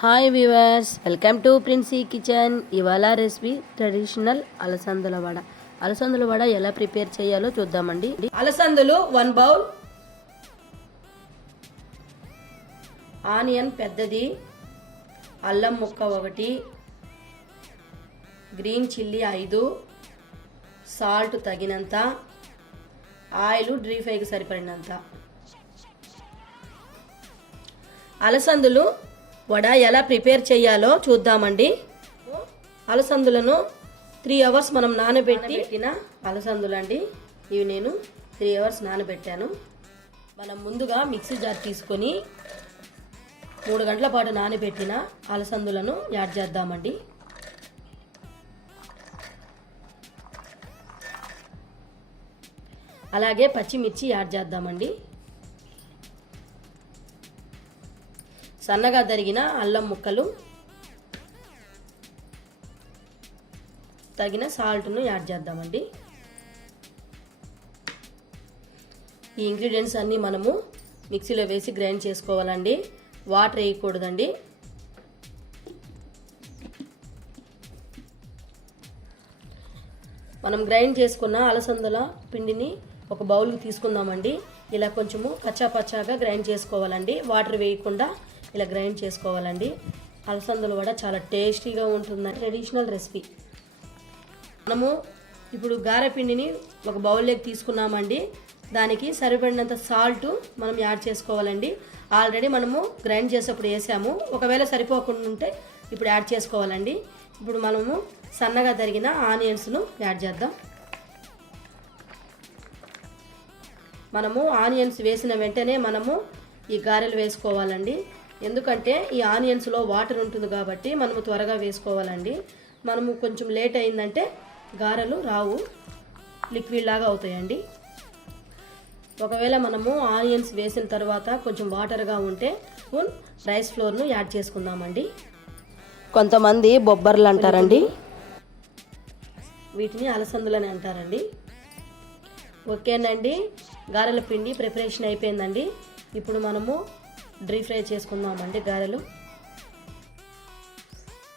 Hi viewers, welcome to Princy kitchen. ఇవాళ recipe traditional అలసందల వడ. అలసందల వడ ఎలా ప్రిపేర్ చేయాలో చూద్దామండి. అలసందలు 1 బౌల్, ఆనియన్ పెద్దది, అల్లం ముక్క 1, గ్రీన్ చిల్లీ 5, సాల్ట్ తగినంత, ఆయిల్ డ్రీ ఫ్రైకి సరిపడినంత. అలసందలు వడ ఎలా ప్రిపేర్ చేయాలో చూద్దామండి. అలసందులను 3 అవర్స్ మనం నానబెట్టిన అలసందులండి. ఇవి నేను 3 అవర్స్ నానబెట్టాను. మనం ముందుగా మిక్సీ జార్ తీసుకొని 3 గంటల పాటు నానబెట్టిన అలసందులను యాడ్ చేద్దామండి. అలాగే పచ్చిమిర్చి యాడ్ చేద్దామండి. సన్నగా తరిగిన అల్లం ముక్కలు, తగిన సాల్ట్ను యాడ్ చేద్దామండి. ఈ ఇంగ్రీడియంట్స్ అన్నీ మనము మిక్సీలో వేసి గ్రైండ్ చేసుకోవాలండి. వాటర్ వేయకూడదండి. మనం గ్రైండ్ చేసుకున్న అలసందల పిండిని ఒక బౌల్కి తీసుకుందామండి. ఇలా కొంచెము కచ్చాపచ్చాగా గ్రైండ్ చేసుకోవాలండి. వాటర్ వేయకుండా ఇలా గ్రైండ్ చేసుకోవాలండి. అలసందల వడ చాలా టేస్టీగా ఉంటుంది. Traditional recipe. మనము ఇప్పుడు గారెపిండిని ఒక బౌల్లోకి తీసుకున్నామండి. దానికి సరిపడినంత సాల్ట్ మనం యాడ్ చేసుకోవాలండి. ఆల్రెడీ మనము గ్రైండ్ చేసేప్పుడు వేసాము. ఒకవేళ సరిపోకుండా ఉంటే ఇప్పుడు యాడ్ చేసుకోవాలండి. ఇప్పుడు మనము సన్నగా తరిగిన ఆనియన్స్ను యాడ్ చేద్దాం. మనము ఆనియన్స్ వేసిన వెంటనే మనము ఈ గారెలు వేసుకోవాలండి. ఎందుకంటే ఈ ఆనియన్స్లో వాటర్ ఉంటుంది కాబట్టి మనము త్వరగా వేసుకోవాలండి. మనము కొంచెం లేట్ అయిందంటే గారెలు రావు, లిక్విడ్ లాగా అవుతాయండి. ఒకవేళ మనము ఆనియన్స్ వేసిన తర్వాత కొంచెం వాటర్గా ఉంటే రైస్ ఫ్లోర్ను యాడ్ చేసుకుందామండి. కొంతమంది బొబ్బర్లు అంటారండి, వీటిని అలసందులని అంటారండి. ఓకేనండి, గారెల పిండి ప్రిపరేషన్ అయిపోయిందండి. ఇప్పుడు మనము డ్రీ ఫ్రై చేసుకుందామండి గారెలు.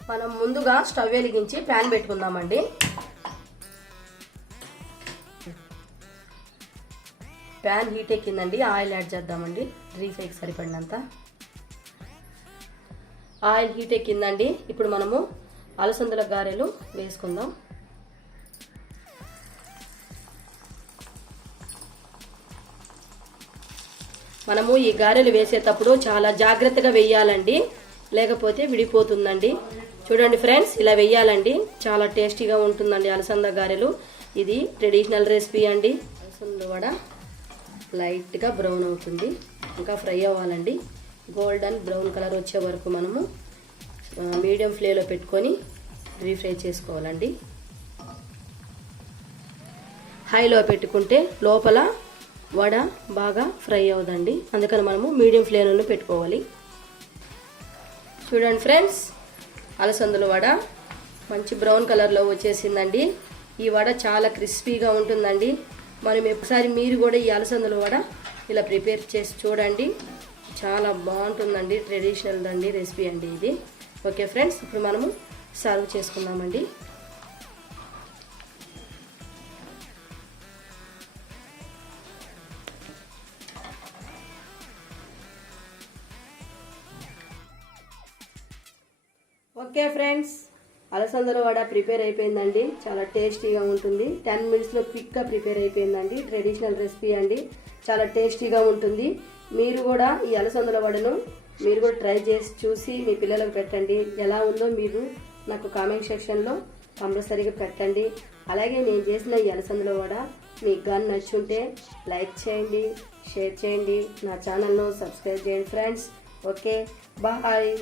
మనం ముందుగా స్టవ్ వెలిగించి ప్యాన్ పెట్టుకుందామండి. ప్యాన్ హీట్ ఎక్కిందండి. ఆయిల్ యాడ్ చేద్దామండి. డ్రీ ఫ్రైకి సరిపడినంత ఆయిల్ హీట్ ఎక్కిందండి. ఇప్పుడు మనము అలసందల గారెలు వేసుకుందాం. మనము ఈ గారెలు వేసేటప్పుడు చాలా జాగ్రత్తగా వేయాలండి, లేకపోతే విడిపోతుందండి. చూడండి ఫ్రెండ్స్, ఇలా వేయాలండి. చాలా టేస్టీగా ఉంటుందండి అలసంద గారెలు. ఇది ట్రెడిషనల్ రెసిపీ అండి. అలసంద వడ లైట్గా బ్రౌన్ అవుతుంది, ఇంకా ఫ్రై అవ్వాలండి. గోల్డెన్ బ్రౌన్ కలర్ వచ్చే వరకు మనము మీడియం ఫ్లేమ్లో పెట్టుకొని డీప్ ఫ్రై చేసుకోవాలండి. హైలో పెట్టుకుంటే లోపల వడ బాగా ఫ్రై అవుదండి. అందుకని మనము మీడియం ఫ్లేమ్లో పెట్టుకోవాలి. చూడండి ఫ్రెండ్స్, అలసందల వడ మంచి బ్రౌన్ కలర్లో వచ్చేసిందండి. ఈ వడ చాలా క్రిస్పీగా ఉంటుందండి. మనం ఒకసారి మీరు కూడా ఈ అలసందల వడ ఇలా ప్రిపేర్ చేసి చూడండి. చాలా బాగుంటుందండి. ట్రెడిషనల్ అండి రెసిపీ అండి ఇది. ఓకే ఫ్రెండ్స్, ఇప్పుడు మనము సర్వ్ చేసుకుందామండి. ఓకే ఫ్రెండ్స్, అలసందల వడ ప్రిపేర్ అయిపోయిందండి. చాలా టేస్టీగా ఉంటుంది. 10 మినిట్స్లో క్విక్గా ప్రిపేర్ అయిపోయిందండి. ట్రెడిషనల్ రెసిపీ అండి, చాలా టేస్టీగా ఉంటుంది. మీరు కూడా ఈ అలసందల వడను మీరు కూడా ట్రై చేసి చూసి మీ పిల్లలకు పెట్టండి. ఎలా ఉందో మీరు నాకు కామెంట్ సెక్షన్లో కంపల్సరీగా పెట్టండి. అలాగే నేను చేసిన ఈ అలసందల వడ మీకు కానీ నచ్చుంటే లైక్ చేయండి, షేర్ చేయండి, నా ఛానల్ను సబ్స్క్రైబ్ చేయండి ఫ్రెండ్స్. Okay, bye.